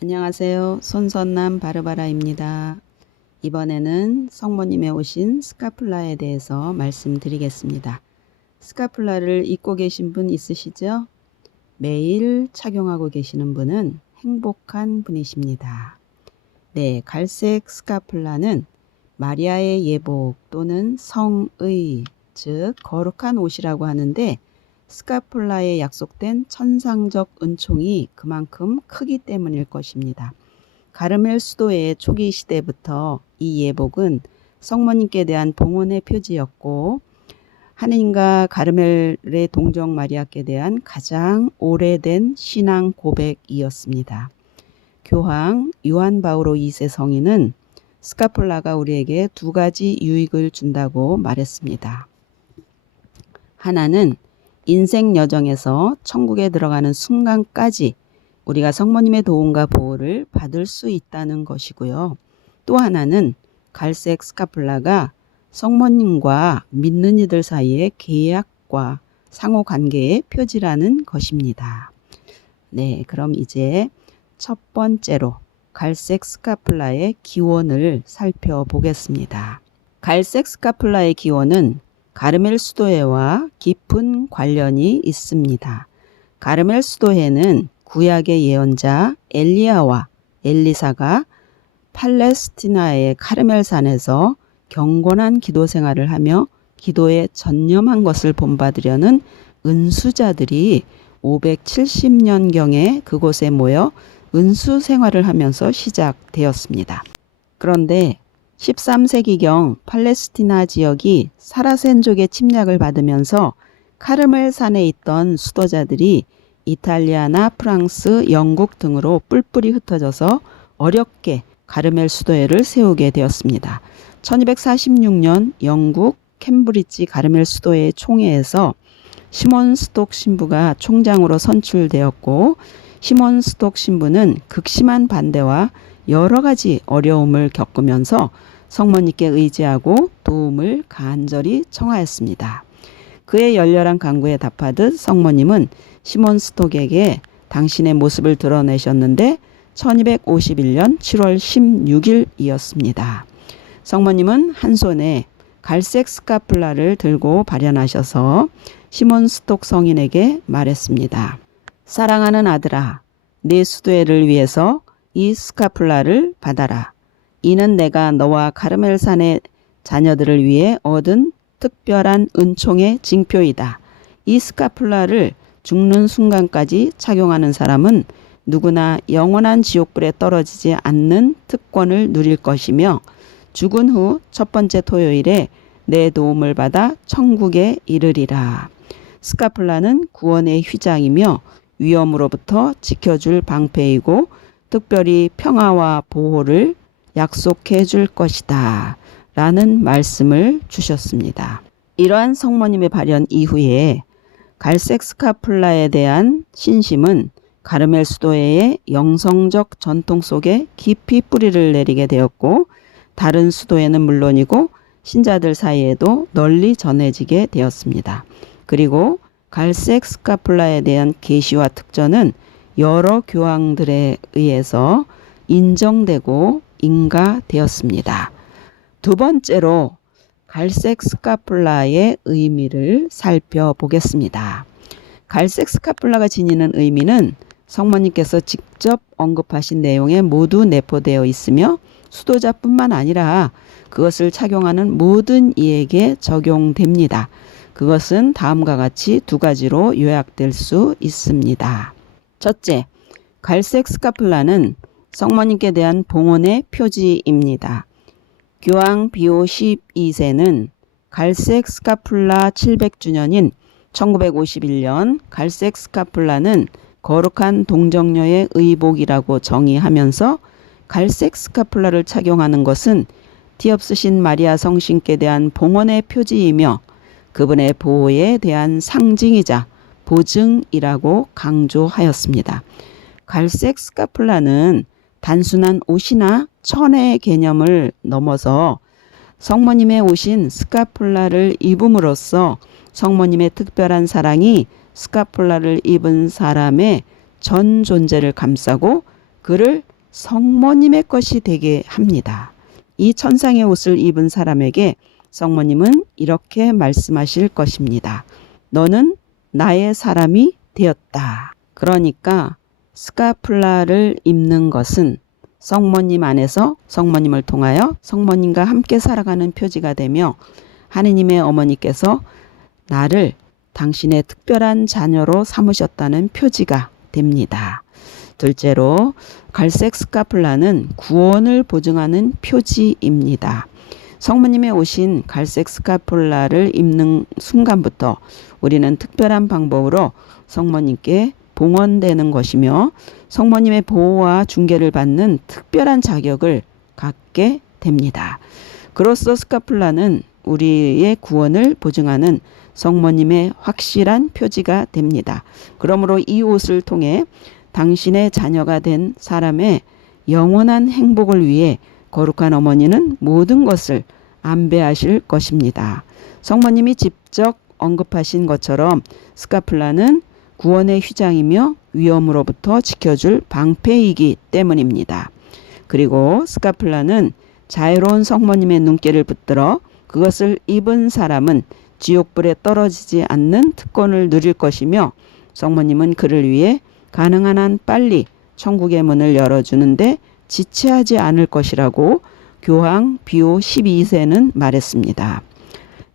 안녕하세요. 손선남 바르바라입니다. 이번에는 성모님의 오신 스카플라에 대해서 말씀드리겠습니다. 스카플라를 입고 계신 분 있으시죠? 매일 착용하고 계시는 분은 행복한 분이십니다. 네, 갈색 스카플라는 마리아의 예복 또는 성의, 즉 거룩한 옷이라고 하는데 스카플라에 약속된 천상적 은총이 그만큼 크기 때문일 것입니다. 가르멜 수도의 초기 시대부터 이 예복은 성모님께 대한 봉헌의 표지였고 하느님과 가르멜의 동정 마리아께 대한 가장 오래된 신앙 고백이었습니다. 교황 요한 바오로 2세 성인은 스카플라가 우리에게 두 가지 유익을 준다고 말했습니다. 하나는 인생 여정에서 천국에 들어가는 순간까지 우리가 성모님의 도움과 보호를 받을 수 있다는 것이고요. 또 하나는 갈색 스카플라가 성모님과 믿는 이들 사이의 계약과 상호관계의 표지라는 것입니다. 네, 그럼 이제 첫 번째로 갈색 스카플라의 기원을 살펴보겠습니다. 갈색 스카플라의 기원은 가르멜 수도회와 깊은 관련이 있습니다. 가르멜 수도회는 구약의 예언자 엘리야와 엘리사가 팔레스티나의 카르멜산에서 경건한 기도 생활을 하며 기도에 전념한 것을 본받으려는 은수자들이 570년경에 그곳에 모여 은수 생활을 하면서 시작되었습니다. 그런데 13세기경 팔레스티나 지역이 사라센족의 침략을 받으면서 카르멜산에 있던 수도자들이 이탈리아나 프랑스, 영국 등으로 뿔뿔이 흩어져서 어렵게 가르멜 수도회를 세우게 되었습니다. 1246년 영국 캠브리지 가르멜 수도회 총회에서 시몬 스톡 신부가 총장으로 선출되었고 시몬 스톡 신부는 극심한 반대와 여러 가지 어려움을 겪으면서 성모님께 의지하고 도움을 간절히 청하였습니다. 그의 열렬한 간구에 답하듯 성모님은 시몬 스톡에게 당신의 모습을 드러내셨는데 1251년 7월 16일이었습니다. 성모님은 한 손에 갈색 스카플라를 들고 발현하셔서 시몬 스톡 성인에게 말했습니다. 사랑하는 아들아, 네 수도회를 위해서 이 스카플라를 받아라. 이는 내가 너와 가르멜산의 자녀들을 위해 얻은 특별한 은총의 징표이다. 이 스카플라를 죽는 순간까지 착용하는 사람은 누구나 영원한 지옥불에 떨어지지 않는 특권을 누릴 것이며 죽은 후 첫 번째 토요일에 내 도움을 받아 천국에 이르리라. 스카플라는 구원의 휘장이며 위험으로부터 지켜줄 방패이고 특별히 평화와 보호를 약속해 줄 것이다 라는 말씀을 주셨습니다. 이러한 성모님의 발현 이후에 갈색 스카플라에 대한 신심은 가르멜 수도회의 영성적 전통 속에 깊이 뿌리를 내리게 되었고 다른 수도회는 물론이고 신자들 사이에도 널리 전해지게 되었습니다. 그리고 갈색 스카플라에 대한 계시와 특전은 여러 교황들에 의해서 인정되고 인가되었습니다. 두 번째로 갈색 스카플라의 의미를 살펴보겠습니다. 갈색 스카플라가 지니는 의미는 성모님께서 직접 언급하신 내용에 모두 내포되어 있으며 수도자뿐만 아니라 그것을 착용하는 모든 이에게 적용됩니다. 그것은 다음과 같이 두 가지로 요약될 수 있습니다. 첫째, 갈색 스카플라는 성모님께 대한 봉헌의 표지입니다. 교황 비오 12세는 갈색 스카플라 700주년인 1951년 갈색 스카플라는 거룩한 동정녀의 의복이라고 정의하면서 갈색 스카플라를 착용하는 것은 티없으신 마리아 성신께 대한 봉헌의 표지이며 그분의 보호에 대한 상징이자 보증이라고 강조하였습니다. 갈색 스카플라는 단순한 옷이나 천의 개념을 넘어서 성모님의 옷인 스카폴라를 입음으로써 성모님의 특별한 사랑이 스카폴라를 입은 사람의 전 존재를 감싸고 그를 성모님의 것이 되게 합니다. 이 천상의 옷을 입은 사람에게 성모님은 이렇게 말씀하실 것입니다. 너는 나의 사람이 되었다. 그러니까 스카폴라를 입는 것은 성모님 안에서 성모님을 통하여 성모님과 함께 살아가는 표지가 되며 하느님의 어머니께서 나를 당신의 특별한 자녀로 삼으셨다는 표지가 됩니다. 둘째로 갈색 스카폴라는 구원을 보증하는 표지입니다. 성모님의 옷인 갈색 스카폴라를 입는 순간부터 우리는 특별한 방법으로 성모님께 봉헌되는 것이며 성모님의 보호와 중개를 받는 특별한 자격을 갖게 됩니다. 그로써 스카폴라는 우리의 구원을 보증하는 성모님의 확실한 표지가 됩니다. 그러므로 이 옷을 통해 당신의 자녀가 된 사람의 영원한 행복을 위해 거룩한 어머니는 모든 것을 안배하실 것입니다. 성모님이 직접 언급하신 것처럼 스카폴라는 구원의 휘장이며 위험으로부터 지켜줄 방패이기 때문입니다. 그리고 스카폴라는 자애로운 성모님의 눈길을 붙들어 그것을 입은 사람은 지옥불에 떨어지지 않는 특권을 누릴 것이며 성모님은 그를 위해 가능한 한 빨리 천국의 문을 열어주는데 지체하지 않을 것이라고 교황 비오 12세는 말했습니다.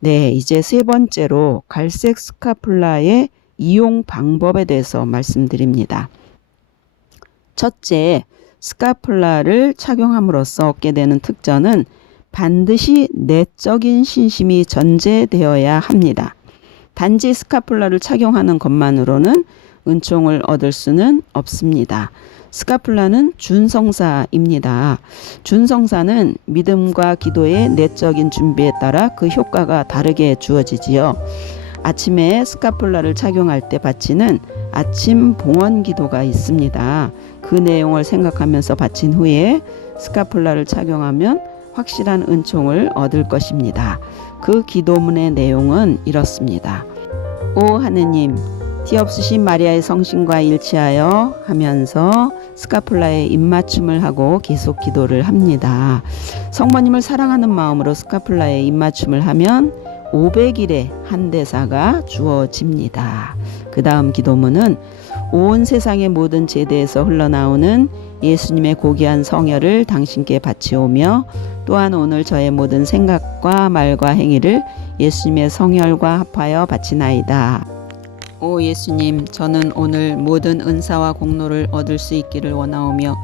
네, 이제 세 번째로 갈색 스카폴라의 이용 방법에 대해서 말씀드립니다. 첫째, 스카폴라를 착용함으로써 얻게 되는 특전은 반드시 내적인 신심이 전제되어야 합니다. 단지 스카폴라를 착용하는 것만으로는 은총을 얻을 수는 없습니다. 스카폴라는 준성사입니다. 준성사는 믿음과 기도의 내적인 준비에 따라 그 효과가 다르게 주어지지요. 아침에 스카폴라를 착용할 때 바치는 아침 봉헌 기도가 있습니다. 그 내용을 생각하면서 바친 후에 스카폴라를 착용하면 확실한 은총을 얻을 것입니다. 그 기도문의 내용은 이렇습니다. 오 하느님, 티없으신 마리아의 성신과 일치하여 하면서 스카폴라에 입맞춤을 하고 계속 기도를 합니다. 성모님을 사랑하는 마음으로 스카폴라에 입맞춤을 하면 500일의 한 대사가 주어집니다. 그 다음 기도문은 온 세상의 모든 제대에서 흘러나오는 예수님의 고귀한 성혈을 당신께 바치오며 또한 오늘 저의 모든 생각과 말과 행위를 예수님의 성혈과 합하여 바치나이다. 오 예수님, 저는 오늘 모든 은사와 공로를 얻을 수 있기를 원하오며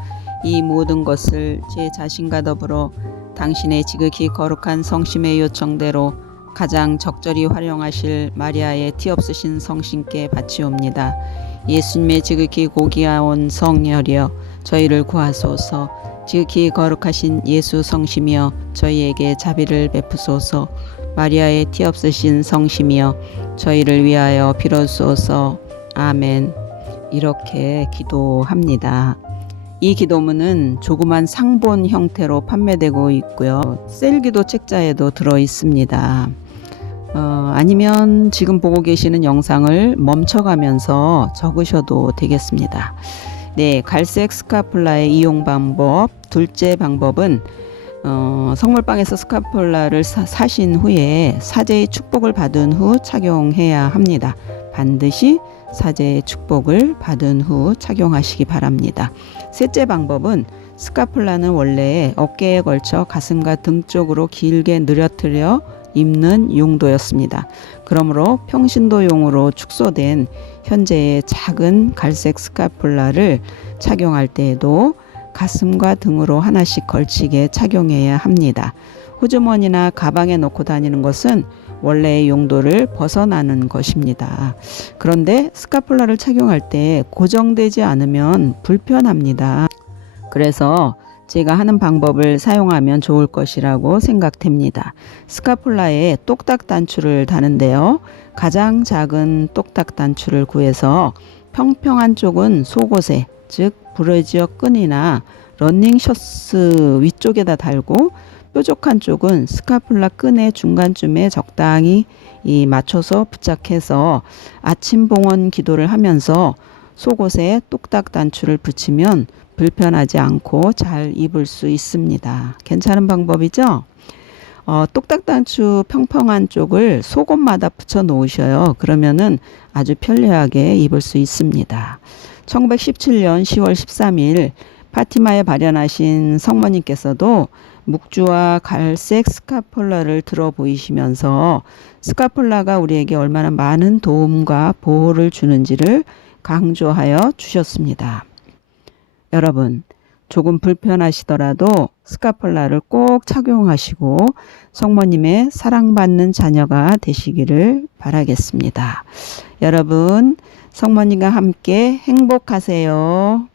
이 모든 것을 제 자신과 더불어 당신의 지극히 거룩한 성심의 요청대로 가장 적절히 활용하실 마리아의 티없으신 성신께 바치옵니다. 예수님의 지극히 고귀하온 성혈이여 저희를 구하소서. 지극히 거룩하신 예수 성심이여 저희에게 자비를 베푸소서. 마리아의 티없으신 성심이여 저희를 위하여 빌어주소서. 아멘. 이렇게 기도합니다. 이 기도문은 조그만 상본 형태로 판매되고 있고요. 셀기도 책자에도 들어 있습니다. 아니면 지금 보고 계시는 영상을 멈춰가면서 적으셔도 되겠습니다. 네, 갈색 스카폴라의 이용 방법. 둘째 방법은 성물방에서 스카폴라를 사신 후에 사제의 축복을 받은 후 착용해야 합니다. 반드시 사제의 축복을 받은 후 착용하시기 바랍니다. 셋째 방법은 스카폴라는 원래 어깨에 걸쳐 가슴과 등 쪽으로 길게 늘어뜨려 입는 용도였습니다. 그러므로 평신도용으로 축소된 현재의 작은 갈색 스카폴라를 착용할 때에도 가슴과 등으로 하나씩 걸치게 착용해야 합니다. 호주머니나 가방에 넣고 다니는 것은 원래의 용도를 벗어나는 것입니다. 그런데 스카폴라를 착용할 때 고정되지 않으면 불편합니다. 그래서 제가 하는 방법을 사용하면 좋을 것이라고 생각됩니다. 스카폴라에 똑딱 단추를 다는데요. 가장 작은 똑딱 단추를 구해서 평평한 쪽은 속옷에, 즉 브래지어 끈이나 러닝 셔츠 위쪽에다 달고 뾰족한 쪽은 스카폴라 끈의 중간쯤에 적당히 맞춰서 부착해서 아침 봉헌 기도를 하면서 속옷에 똑딱 단추를 붙이면 불편하지 않고 잘 입을 수 있습니다. 괜찮은 방법이죠? 똑딱 단추 평평한 쪽을 속옷마다 붙여 놓으셔요. 그러면은 아주 편리하게 입을 수 있습니다. 1917년 10월 13일 파티마에 발현하신 성모님께서도 묵주와 갈색 스카폴라를 들어 보이시면서 스카폴라가 우리에게 얼마나 많은 도움과 보호를 주는지를 강조하여 주셨습니다. 여러분, 조금 불편하시더라도 스카폴라를 꼭 착용하시고 성모님의 사랑받는 자녀가 되시기를 바라겠습니다. 여러분, 성모님과 함께 행복하세요.